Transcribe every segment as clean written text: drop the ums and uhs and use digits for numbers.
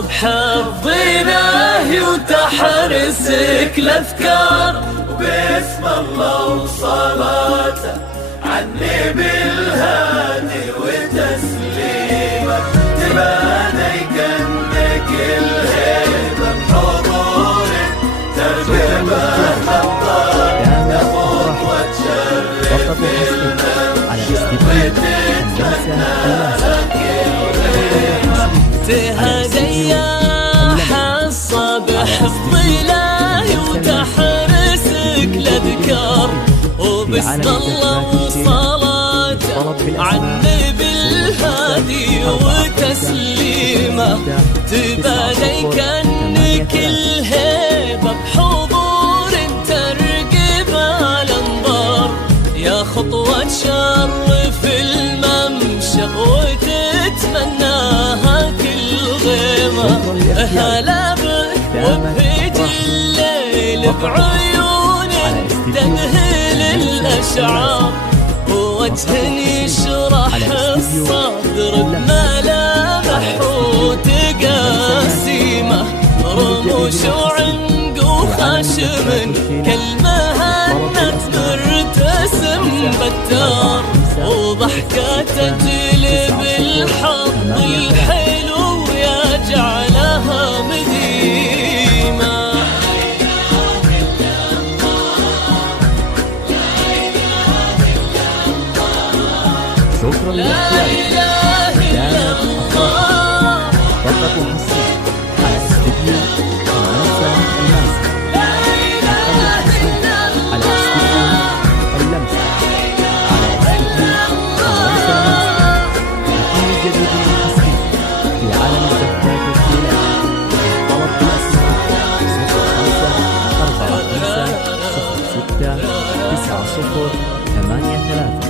بحفظ إلهي وتحرسك الأذكار، وباسم الله وصلاته عالنبي الهادي وتسليمه، تباني كأنك الهيبة بحضور ترجمه الأبطال، تفوق وتشرف بالممشى تهدي حصة بحفظ إلهي وتحرسك الأذكار، وباسم الله وصلاته عالنبي الهادي وتسليمه، تباني كأنك الهيبة بحضور ترقب الأنظار، يا خطوة تشرف الممشى وتتمناها كل غيمة، هلا بك وبهج الليل بعيونك تذهل الأشعار، ووجه يشرح الصدر بملامح وتقاسيمه، رموش وعنق وخشم كالمهنة مرتسم بتار، وضحكة تجلب الحظ الحلو يجعلها مديمة. شكرا لاختيارك. كانت أخبار فقط وحصري على استديو اللمسة المنزل. على استديو اللمسة كل جديد حصري في عالم زفات الكلاب. طلب بالأسماء 0545 069083.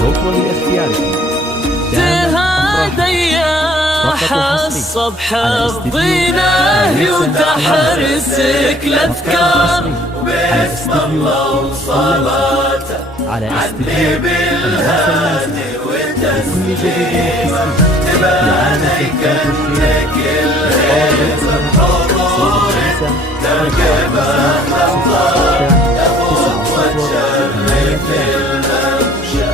شكرا لاختيارك. تهادي حصة بحفظ إلهي وتحرسك الأذكار، وباسم الله وصلاته عالنبي الهادي وتسليمه، تباني كأنك الهيبة بحضور ترقبه الأبطال، تفوق وتشرف الممشى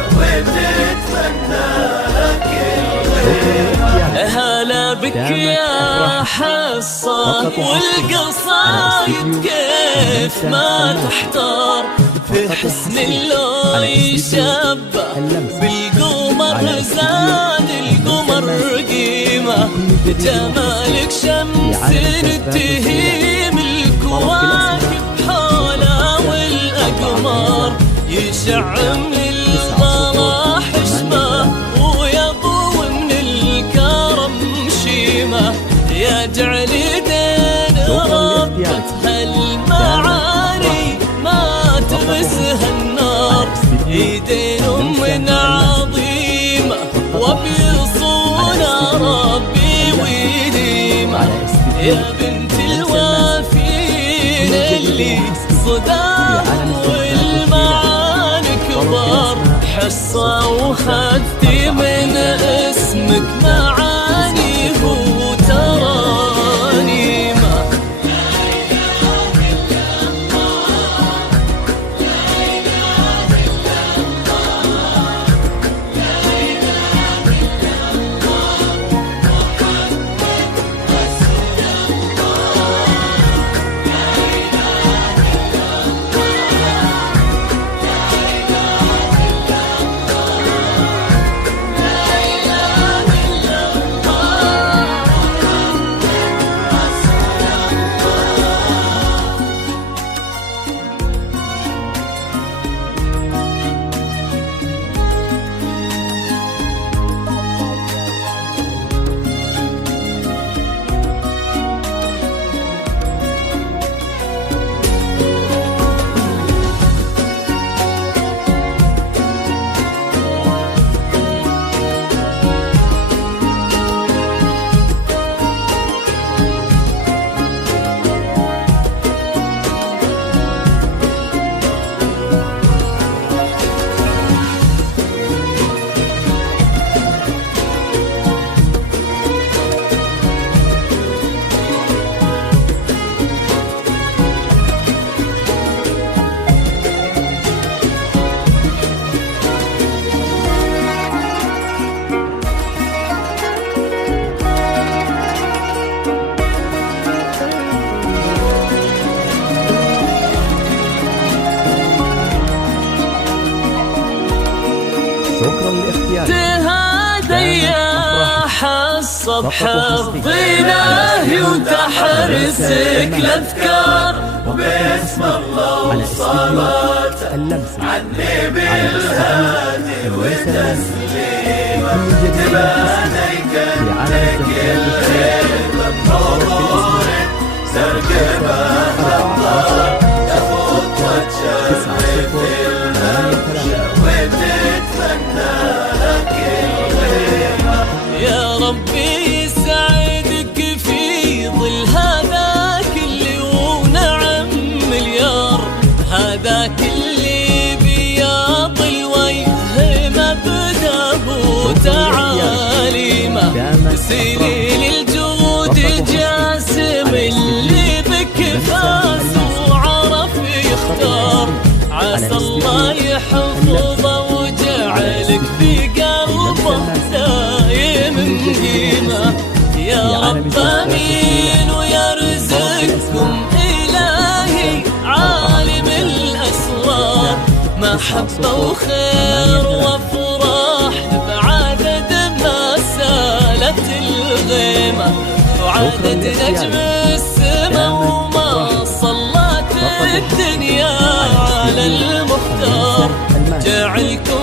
وتتمناها كل غيمة، هلا بك يا حصة والقصايد كيف ما تحتار، في حسن اللون يشبه بالقمر زاد القمر قيمة، جمالك شمس تهيم الكواكب حولها والأقمار، يشعم للغلا حشمة ويضوي من الكرم شيمة، يجعل يدين ربة هالمعاني ما تمسها النار، يدين من عظيمة وبيصونها ربي ويديمة، يا بنت الوافين اللي صداهم والمعاني كبار، حصة وخدتي من اسمك معاني وترانيمة. شكرا لاختيارك. تهادي يا حصب حظي وتحرسك الأفكار وباسم الله وصلت عني بهادي وتسليم تبانيك بنور زرق بهالنظر تفوت وتشرف المنشر وتتمنى لك الغيمة. يا ربي يسعدك في ظل هذاك اللي ونعم مليار، هذاك اللي بياض الوجه مبداه وتعاليمه، سليل الجود جاسم اللي بك فاز وعرف يختار، عسى الله يحفظه وجعلك في قلبه دايم قيمة. يا رب امين ويرزقكم الهي عالم الاسرار، محبة وخير وافراح بعدد ما سالت الغيمة، وعدد نجم السما وما صلت الدنيا على المختار، جعلكم